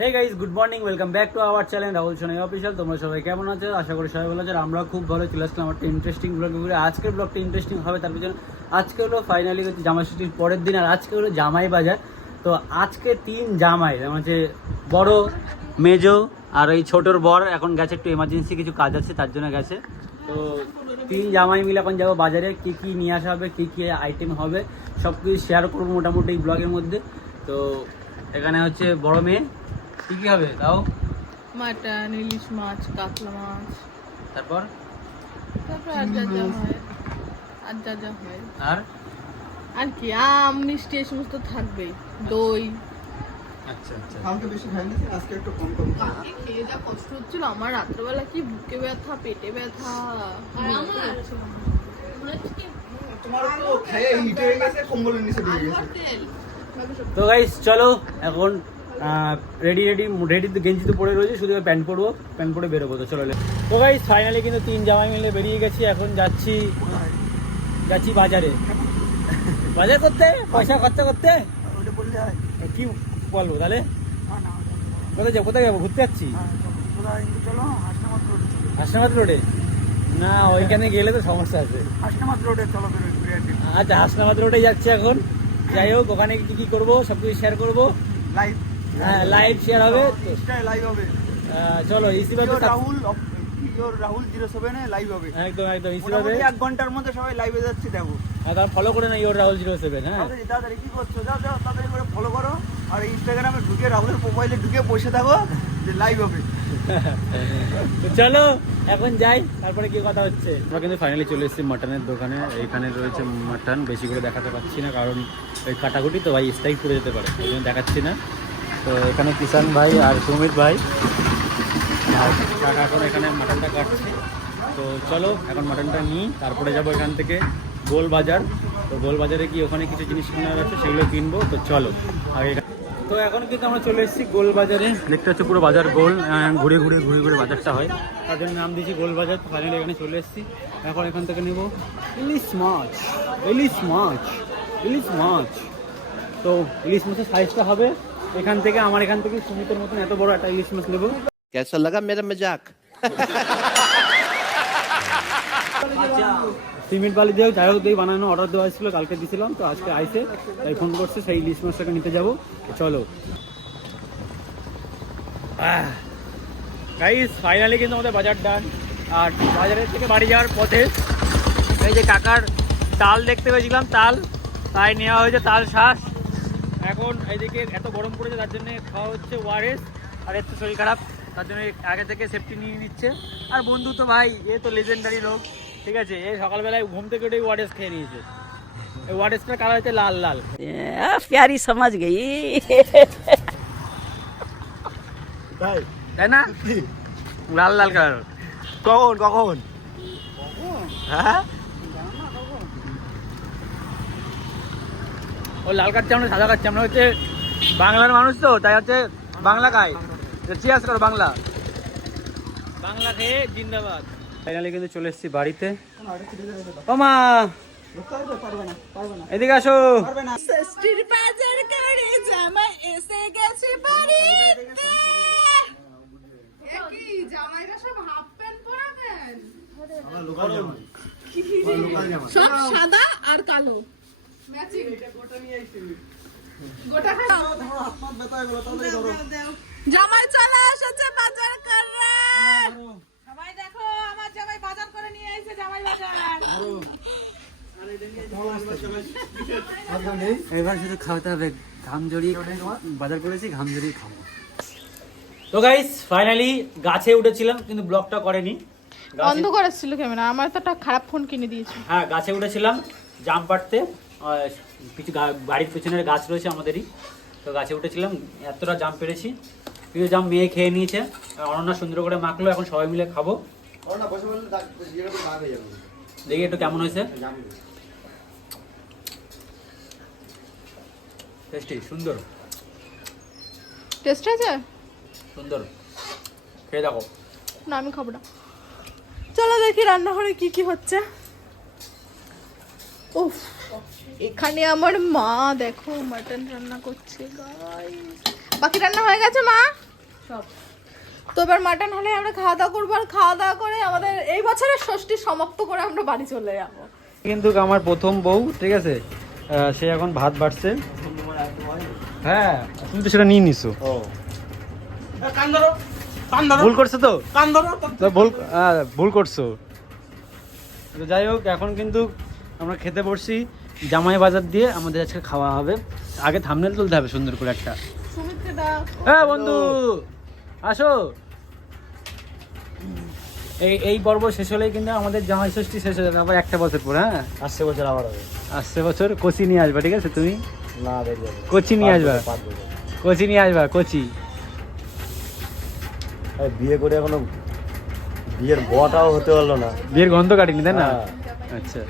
Hey guys good morning welcome back to our channel Rahul Sonai official তোমরা সবাই কেমন আছো? আশা করি সবাই ভালো আছো। আমরা খুব ভালো চলে আসলাম একটা ইন্টারেস্টিং ব্লগ করে আজকের ব্লগটা ইন্টারেস্টিং হবে, তার পিছনে আজকে হলো ফাইনালি হচ্ছে জামাই ষষ্ঠীর পরের দিন, আর আজকে হলো জামাই বাজার। তো আজকে তিন জামাই যেমন হচ্ছে বড়, মেজো আর এই ছোটোর বর এখন গেছে একটু এমার্জেন্সি কিছু কাজ আছে, তার জন্য গেছে। তো তিন জামাই মিলে এখন যাব বাজারে, কি কি নিয়ে আসা হবে, কি কি আইটেম হবে সব কিছু শেয়ার করব মোটামুটি ব্লগের মধ্যে। তো এখানে হচ্ছে বড় মেয়ে কি কি হবে? তাও মাটন ইলিশ মাছ কাতলা মাছ। তারপর? তারপর আর যা যা হয়। আর যা যা হয়। আর? আর কি? আম মিষ্টি এই সমস্ত থাকবেই। দই। আচ্ছা আচ্ছা। কালকে বেশি খাইনি আজকে একটু কম কম কালকে খেয়ে যা কষ্ট হচ্ছিল। আমার রাত্রেবেলা কি বুকে ব্যথা পেটে ব্যথা? তোমার তো খেয়ে হিট হয়ে গেছে কম্বলের নিচে দিয়ে গেছে। তো গাইস চলো এখন রেডি রেডি রেডি গেঞ্জি তো পরে রয়েছে, শুধু প্যান্ট পরবো, প্যান্ট পরে বেরোবো তো, চলো তো গাইস ফাইনালি কিন্তু তিন জামাই মিলে বেরিয়ে গেছি, এখন যাচ্ছি যাচ্ছি বাজারে। বাজার করতে? পয়সা খরচা করতে? কি বলব তাহলে। কোথায় যাব কোথায় যাব, ঘুরতে যাচ্ছি? হাসনাবাদ রোডে না, ওইখানে গেলে তো সমস্যা আছে। হাসনাবাদ রোডে। আচ্ছা হাসনাবাদ রোডে যাচ্ছি এখন। যাই হোক, ওখানে কি কি করব সব কিছু শেয়ার করব। লাইভ হ্যাঁ লাইভ শেয়ার হবে। লাইভ হবে। চলো Pure রাহুল রাহুল জিরো সেভেনে লাইভ হবে। একদম একদম এক ঘণ্টার মধ্যে সবাই লাইভে যাচ্ছি দেখো। তার ফলো করে না ইওর রাহুল জিরো সেভেন হ্যাঁ। তাড়াতাড়ি কি করছ? যাও যাও তাড়াতাড়ি করে ফলো করো। আর ইনস্টাগ্রামে ঢুকে রাহুলের প্রোফাইলে ঢুকে বসে থাকো যে লাইভ হবে। তো চলো এখন যাই তারপরে কি কথা হচ্ছে? আমরা কিন্তু ফাইনালি চলে এসেছি মাটনের দোকানে। এখানে রয়েছে মাটন বেশি করে দেখাতে পাচ্ছি না কারণ ওই কাটাকুটি তো ভাই স্ট্রাইক পড়ে যেতে পারে ওই জন্য দেখাচ্ছি না। তো এখানে কিষান ভাই আর সুমিত ভাই। আর এখন এখানে মাটনটা কাটছে। তো চলো, এখন মাটনটা নিই, তারপরে যাব এখান থেকে গোল বাজার তো গোল বাজারে কি ওখানে কিছু জিনিস কেনার আছে সেগুলো কিনবো? তো চলো, আগে তো এখন কিন্তু আমরা চলে এসেছি গোল বাজারে দেখতে হচ্ছে পুরো বাজার গোল ঘুরে ঘুরে ঘুরে ঘুরে বাজারটা হয়। তার জন্য নাম দিয়েছি গোল বাজার তো ফাইনালি এখানে চলে এসেছি। এখন এখান থেকে নেব ইলিশ মাছ ইলিশ মাছ ইলিশ মাছ। তো ইলিশ মাছের সাইজটা হবে এখান থেকে আমার এখান থেকে সুমিতের মতন এত বড় একটা ইলিশ মাছ নেবো कैसा लगा मेरा मजाक সিমেন্ট বালি দিয়েও যাই হোক দিয়ে বানানো অর্ডার দেওয়া ছিল কালকে দিয়েছিলাম তো আজকে আইসে তাই ফোন করছে সেই ইলিশ মাছটাকে নিতে যাবো তো চলো গাইস ফাইনালি কিন্তু আমাদের বাজার ডান আর বাজারের থেকে বাড়ি যাওয়ার পথে এই যে কাকার তাল দেখতে পেয়েছিলাম তাল তাই নেওয়া হয়েছে তাল শ্বাস এখন এইদিকে এত গরম পড়েছে তার জন্য খাওয়া হচ্ছে ওয়ারেস। আর একটু শরীর খারাপ তার জন্য আগে থেকে সেফটি নিয়ে নিচ্ছে। আর বন্ধু তো ভাই এ তো লেজেন্ডারি লোক ঠিক আছে? এ সকালবেলায় ঘুম থেকে উঠে ওয়ারেস খেয়ে নিয়েছে। এই ওয়ারেসটা কালার হচ্ছে লাল লাল। প্যারি সমাজ গেই তাই না? লাল লাল কালার। কখন কখন? কখন? হ্যাঁ? ও লাল কাটছে আমরা সাদা কাটছে আমরা হচ্ছে বাংলার মানুষ তো তাই হচ্ছে বাংলা খাই। চিয়াস করো বাংলা। বাংলা খেয়ে জিন্দাবাদ। ফাইনালি কিন্তু চলে এসেছি বাড়িতে। ও মা পারবে না পারবে না এদিকে আসো। ষষ্ঠীর বাজার করে জামাই এসে গেছে বাড়িতে। কি জামাইরা সব হাফ প্যান্ট পরা সব সাদা আর কালো। ম্যাচিং গোটা খাও হাত পাত ব্যথা হয়ে গেলো ধরো। জামাই চলে এসেছে বাজার করে। সবাই দেখো আমার জামাই বাজার করে নিয়ে এসেছে জামাই বাজার। এবার শুধু খাওয়াতে হবে ঘাম জড়িয়ে বাজার করেছি ঘাম জড়িয়ে খাব। তো গাইস ফাইনালি গাছে উঠেছিলাম কিন্তু ব্লগটা করেনি। গাছে- বন্ধ করেছিল ক্যামেরা আমার তো একটা খারাপ ফোন কিনে দিয়েছে। হ্যাঁ গাছে উঠেছিলাম জাম পাড়তে। কিছু বাড়ির পেছনের গাছ রয়েছে আমাদেরই। তো গাছে উঠেছিলাম এতটা জাম পেরেছি। কিছু জাম মেয়ে খেয়ে নিয়েছে অনন্যা সুন্দর করে মাখলো এখন সবাই মিলে খাব। দেখি একটু কেমন হয়েছে। টেস্টি সুন্দর। টেস্ট আছে সুন্দর। খেয়ে দেখো। না আমি খাব না। চলো দেখি রান্নাঘরে কি কি হচ্ছে। উফ। এখানে আমার মা দেখো মাটন রান্না করছে গাইস বাকি রান্না হয়ে গেছে মা? সব। তো এবার মাটন হলে আমরা খাওয়া দাওয়া করব আর খাওয়া দাওয়া করে আমাদের এই বছরের ষষ্ঠী সমাপ্ত করে আমরা বাড়ি চলে যাব। কিন্তু আমার প্রথম বউ ঠিক আছে? সে এখন ভাত বাড়ছে। হ্যাঁ তুমি তো সেটা নিয়ে নিছো। কান ধরো কান ভুল করছ তো? তো ভুল হ্যাঁ, ভুল করছ। তো যাই হোক এখন কিন্তু আমরা খেতে পড়ছি জামাই বাজার দিয়ে আমাদের আজকে খাওয়া হবে। আগে থামনেল তুলতে হবে সুন্দর করে একটা। হ্যাঁ বন্ধু। আসো। এই এই পর্ব শেষ হলেই কিন্তু আমাদের জামাই ষষ্ঠী শেষ হয়ে যাবে আবার একটা বছর পর হ্যাঁ? আসছে বছর আবার হবে। আসছে বছর কচি নিয়ে আসবা ঠিক আছে? তুমি? না কচি নিয়ে আসবা। কচি নিয়ে আসবা কচি। বিয়ে করে এখনও বিয়ের বটাও হতে পারল না। বিয়ের গন্ধ কাটিনি তাই না? হ্যাঁ। আচ্ছা।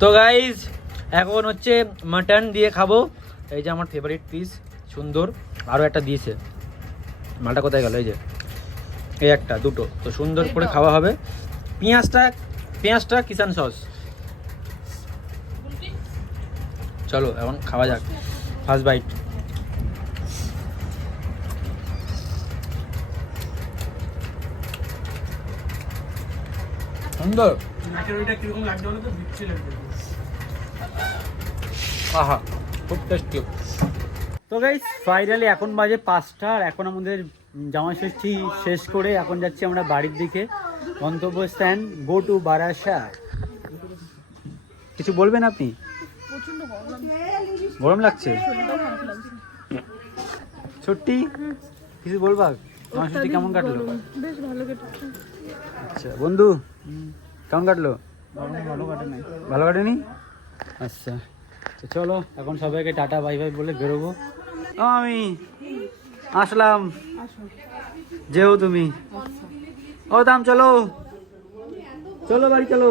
তো গাইজ এখন হচ্ছে মাটন দিয়ে খাব। এই যে আমার ফেভারিট পিস সুন্দর। আরও একটা দিয়েছে। মালটা কোথায় গেল? এই যে এই একটা দুটো। তো সুন্দর করে খাওয়া হবে। পেঁয়াজটা পেঁয়াজটা কিষান সস। চলো এখন খাওয়া যাক। ফার্স্ট বাইট সুন্দর। আহা খুব টেস্টি তো গাইস ফাইনালি এখন বাজে পাঁচটা আর এখন আমাদের জামা ষষ্ঠী শেষ করে এখন যাচ্ছি আমরা বাড়ির দিকে। গন্তব্যস্থান গো টু বারাসা কিছু বলবেন আপনি? গরম লাগছে? ছুটি কিছু বলবা? জামা ষষ্ঠী কেমন কাটলো? বেশ ভালো কেটেছে আচ্ছা বন্ধু কেমন কাটলো? ভালো কাটেনি ভালো কাটেনি? আচ্ছা। তো চলো এখন সবাইকে টাটা বাই বাই বলে বেরোবো। ও, আমি আসলাম। যেও তুমি। ও দাম চলো। চলো বাড়ি চলো।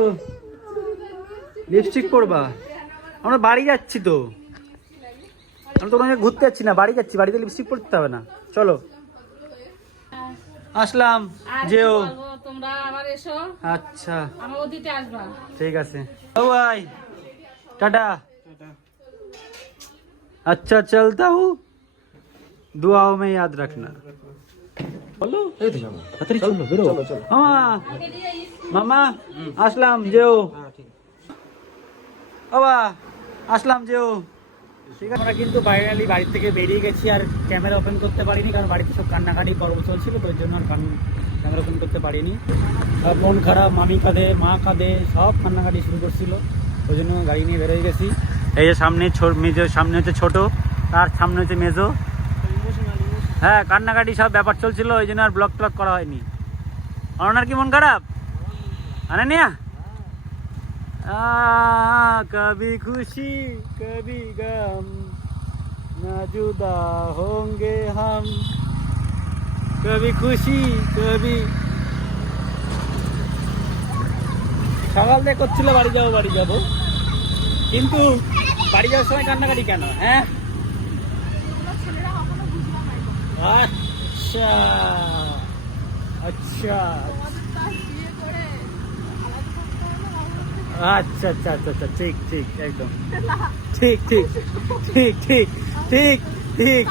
লিপস্টিক পরবা। আমরা বাড়ি যাচ্ছি তো। আমরা তো ওখানে ঘুরতে যাচ্ছি না বাড়ি যাচ্ছি বাড়িতে লিপস্টিক পরতে হবে না। চলো। আসলাম যেও। তোমরা আবার এসো। আচ্ছা। আমার ওদিকে আসবা। ঠিক আছে। ও ভাই। টাটা। अच्छा चलता हूँ दुआओं में याद रखना বলো তাড়াতাড়ি চলো বেরো মামা মামা আসলাম যেও বাবা আসলাম যেও ঠিক আছে আমরা কিন্তু ফাইনালি বাড়ি থেকে বেরিয়ে গেছি আর ক্যামেরা ওপেন করতে পারিনি কারণ বাড়িতে সব কান্নাকাটি পর্ব চলছিল তো ওই জন্য আর ক্যামেরা ওপেন করতে পারিনি আর মন খারাপ মামি কাঁদে মা কাঁদে সব কান্নাকাটি শুরু করছিল ওই জন্য গাড়ি নিয়ে বেরোয় গেছি এই যে সামনে মেজো সামনে হচ্ছে ছোট, তার সামনে হচ্ছে মেজো। হ্যাঁ কান্নাকাটি সব ব্যাপার চলছিল, ওই জন্য আর ব্লক ট্লক করা হয়নি। অরণার কি মন খারাপ? আনে নিয়া কবি খুশি, কবি গম, না জুদা হাম। কবি খুশি, কবি সকাল দিয়ে করছিল, বাড়ি যাব বাড়ি যাব। কিন্তু বাড়ি যাওয়ার সময় কান্নাকাটি কেন? হ্যাঁ? আচ্ছা। আচ্ছা। আচ্ছা আচ্ছা আচ্ছা আচ্ছা। ঠিক ঠিক একদম। ঠিক ঠিক ঠিক ঠিক ঠিক ঠিক।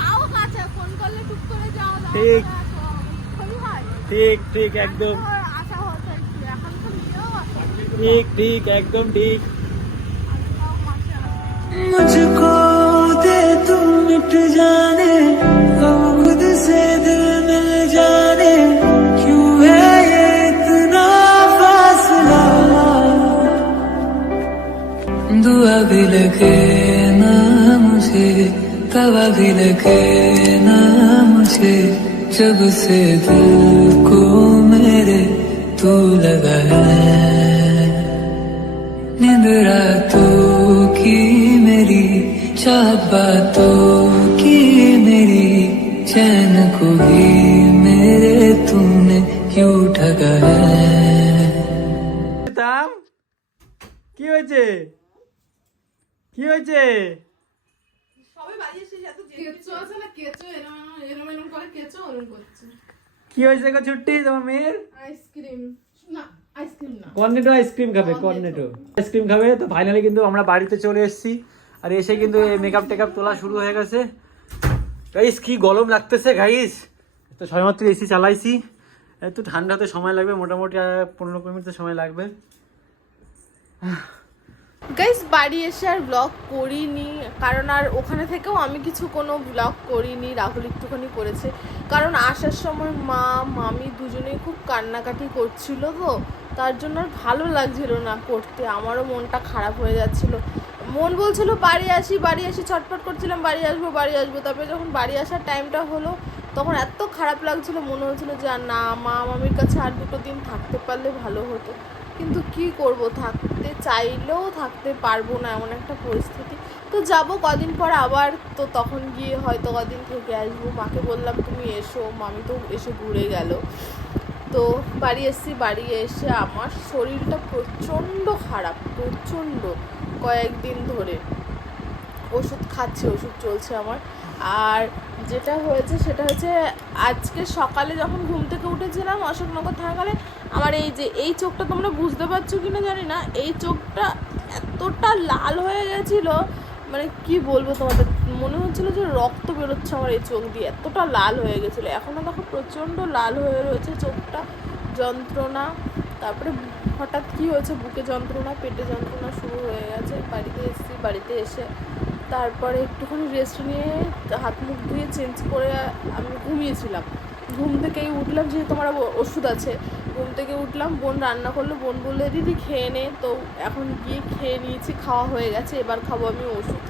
ঠিক। ঠিক ঠিক একদম। আছে। ঠিক ঠিক একদম ঠিক। मुझको दे तू मिट जाने, हम खुद दिल मिल जाने। क्यों है ये इतना मुझे। जब से दिल को मेरे तू लगा है। नींद रातों की मेरी चाहत बातों की मेरी चैन को भी मेरे तूने क्यों ठगा है তাম কি হয়েছে কি হয়েছে কেঁচো আছে না কেঁচো এরম এরম এরম করে কেঁচো ওরম করছে কি হয়েছে গো ছুটি তোমার মেয়ের আইসক্রিম না আইসক্রিম না কর্নেটো আইসক্রিম খাবে কর্নেটো আইসক্রিম খাবে তো ফাইনালি কিন্তু আমরা বাড়িতে চলে এসেছি। আর এসে কিন্তু মেকআপ টেকআপ তোলা শুরু হয়ে গেছে। গাইস কি গরম লাগতেছে গাইস তো সবেমাত্র এসি চালাইছি। একটু ঠান্ডা হতে সময় লাগবে মোটামুটি আর পনেরো কুড়ি মিনিট সময় লাগবে। গাইস বাড়ি এসে আর ব্লগ করিনি কারণ আর ওখানে থেকেও আমি কিছু কোনো ব্লগ করিনি রাহুল একটুখানি করেছে। কারণ আসার সময় মা মামি দুজনেই খুব কান্নাকাটি করছিল তো তার জন্য আর ভালো লাগছিল না করতে, আমারও মনটা খারাপ হয়ে যাচ্ছিল। মন বলছিল, বাড়ি আসি বাড়ি আসি, ছটফট করছিলাম, বাড়ি আসব বাড়ি আসব। তারপরে যখন বাড়ি আসার টাইমটা হলো, তখন এত খারাপ লাগছিল, মনে হচ্ছিল যে, আর না, মা মামির কাছে আর দুটো দিন থাকতে পারলে ভালো হতো। কিন্তু কি করব, থাকতে চাইলেও থাকতে পারব না এমন একটা পরিস্থিতি। তো যাব কদিন পর আবার, তো তখন গিয়ে হয়তো কদিন থেকে আসব। মাকে বললাম, তুমি এসো। মামি তো এসে ঘুরে গেল। তো বাড়ি এসেছি, বাড়ি এসে আমার শরীরটা প্রচণ্ড খারাপ, প্রচণ্ড কয়েকদিন ধরে। ওষুধ খাচ্ছে, ওষুধ চলছে আমার। আর যেটা হয়েছে সেটা হচ্ছে, আজকে সকালে যখন ঘুম থেকে উঠেছিলাম অশোকনগর থাকালে আমার এই যে, এই চোখটা তোমরা বুঝতে পারছ কি না জানি না, এই চোখটা এতটা লাল হয়ে গেছিল মানে কি বলব তোমাদের? মনে হচ্ছিল যে রক্ত বেরোচ্ছে আমার এই চোখ দিয়ে। এতটা লাল হয়ে গেছিল। এখনও দেখো প্রচণ্ড লাল হয়ে রয়েছে চোখটা। যন্ত্রণা। তারপরে হঠাৎ কি হয়েছে? বুকে যন্ত্রণা, পেটে যন্ত্রণা শুরু হয়ে গেছে। বাড়িতে এসেছি, বাড়িতে এসে তারপরে একটুখানি রেস্ট নিয়ে হাত মুখ ধুয়ে চেঞ্জ করে আমি ঘুমিয়েছিলাম। ঘুম থেকেই উঠলাম যেহেতু আমার ওষুধ আছে। ঘুম থেকে উঠলাম, বোন রান্না করল, বোন বললে, দিদি, খেয়ে নে। তো এখন গিয়ে খেয়ে নিয়েছি, খাওয়া হয়ে গেছে, এবার খাব আমি ওষুধ।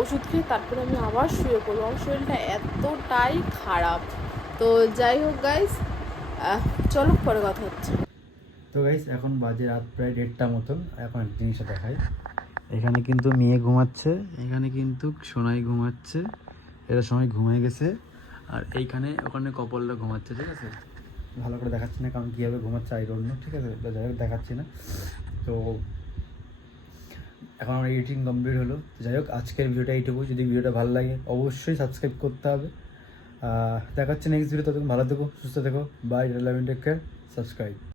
ওষুধ খেয়ে তারপরে আমি আবার শুয়ে পড়ব। আমার শরীরটা এতটাই খারাপ। তো যাই হোক গাইস চলো পরে কথা হচ্ছে। তো গাইস এখন বাজে রাত প্রায় দেড়টা মতন। এখন একটা জিনিসটা দেখাই। এখানে কিন্তু মেয়ে ঘুমাচ্ছে, এখানে কিন্তু সোনাই ঘুমাচ্ছে। এরা সময় ঘুমিয়ে গেছে। আর এইখানে, ওখানে কপালটা ঘুমাচ্ছে, ঠিক আছে? ভালো করে দেখাচ্ছি না, কারণ কীভাবে ঘুমাচ্ছে আই ডোন্ট নো ঠিক আছে? যাই হোক, দেখাচ্ছি না। তো এখন আমার এডিটিং কমপ্লিট হলো। যাই হোক, আজকের ভিডিওটা এইটুকু যদি ভিডিওটা ভালো লাগে, অবশ্যই সাবস্ক্রাইব করতে হবে। দেখাচ্ছে নেক্সট ভিডিও ততক্ষণ ভালো থেকো, সুস্থ থেকো। Bye love take care subscribe